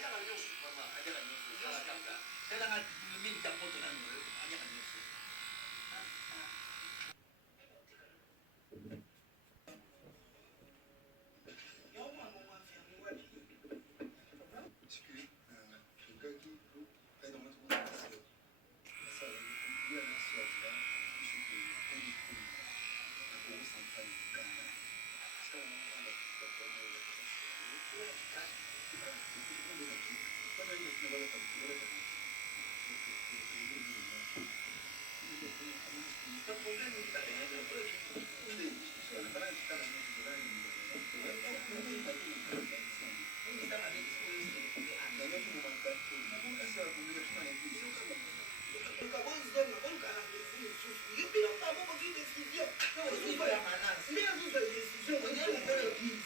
Ajaran Yusuf, mama, ajaran Yusuf. Salah kakak. Kailangan minta mo ito ng ajaran Yusuf. Décision.